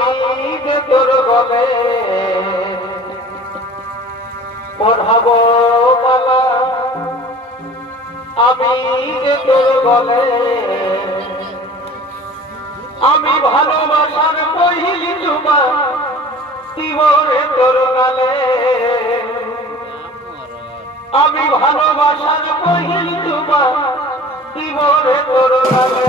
যে বাবা, আমি যে তোর গলে আমি ভালোবাসার পহিল তোমার তিমরে তোর গালে আমি ভালোবাসার পহিল তোমার তিমরে তোর গালে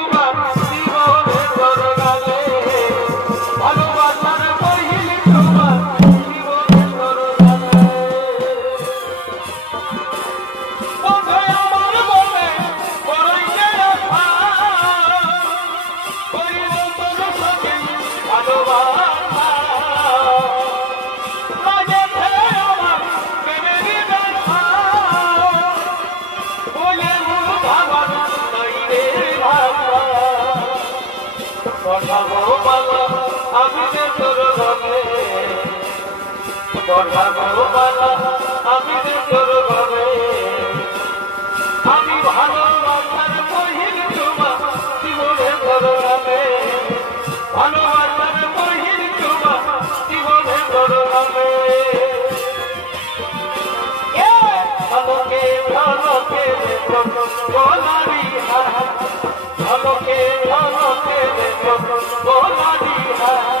আমি যে তোর ভাবে আমি যে তোর ভাবে আমি ভালোবাসার কহিল তোমার জীবনে তোর ভাবে ভালোবাসার কহিল তোমার জীবনে তোর ভাবে ভালোকে ভালো तेरे को बोला दिया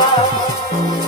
love.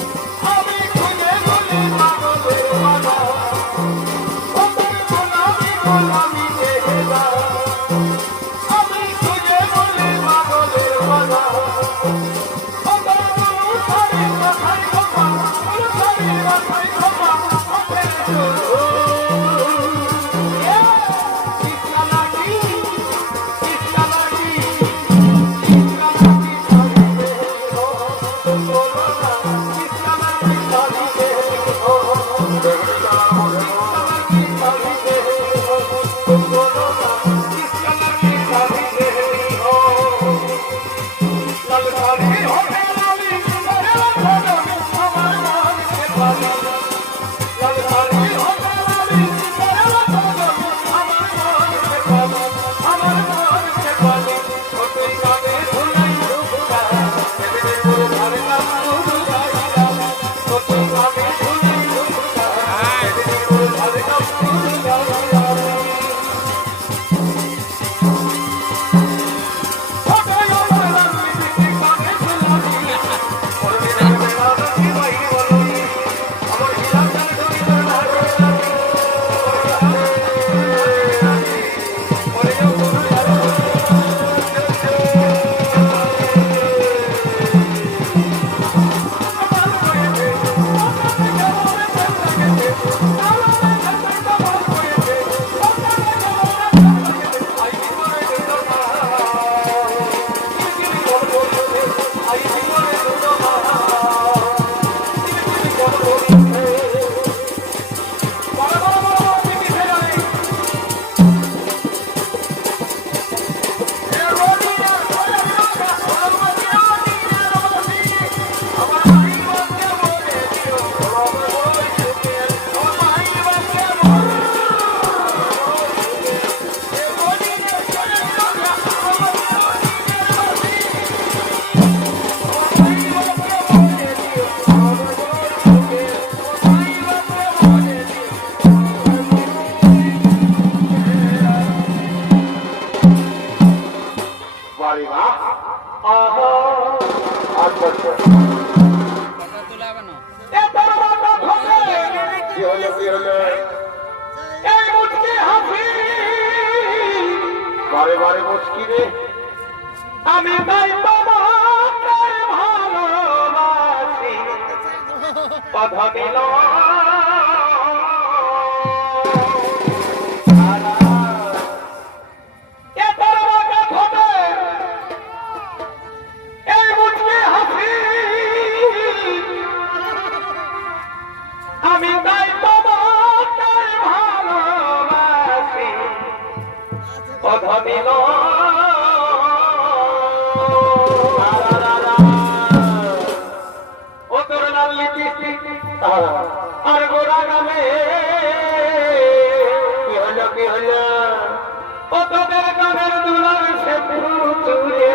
আমাদের কামের দুলার সে পুরুতুরে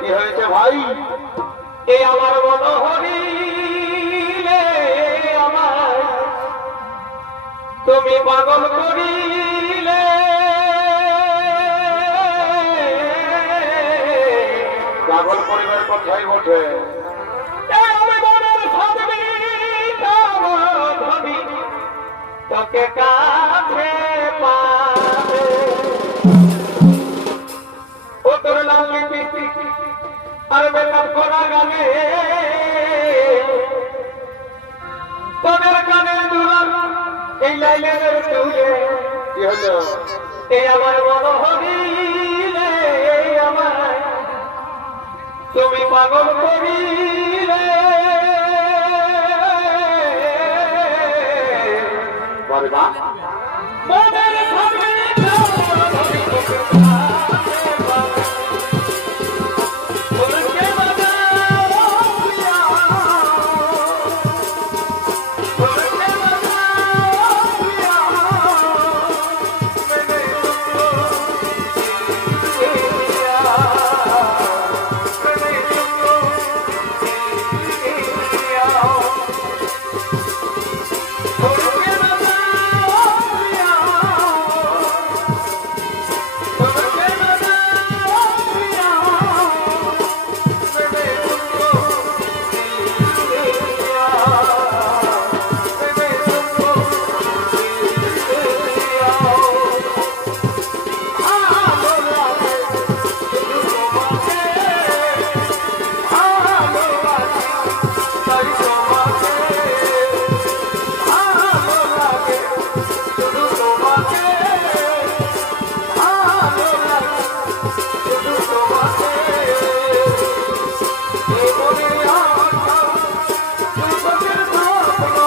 কি হয়েছে ভাই? এ আমার মনোহরি তুমি পাগল করিলে। পাগল করিবার কথাই বটে। তাকে কাছে আর মেকআপ করা গানে। তোদের গানের দুলাল, এই লাইলের তুলে কি হলো? তুমি পাগল বারে বাহ Thank.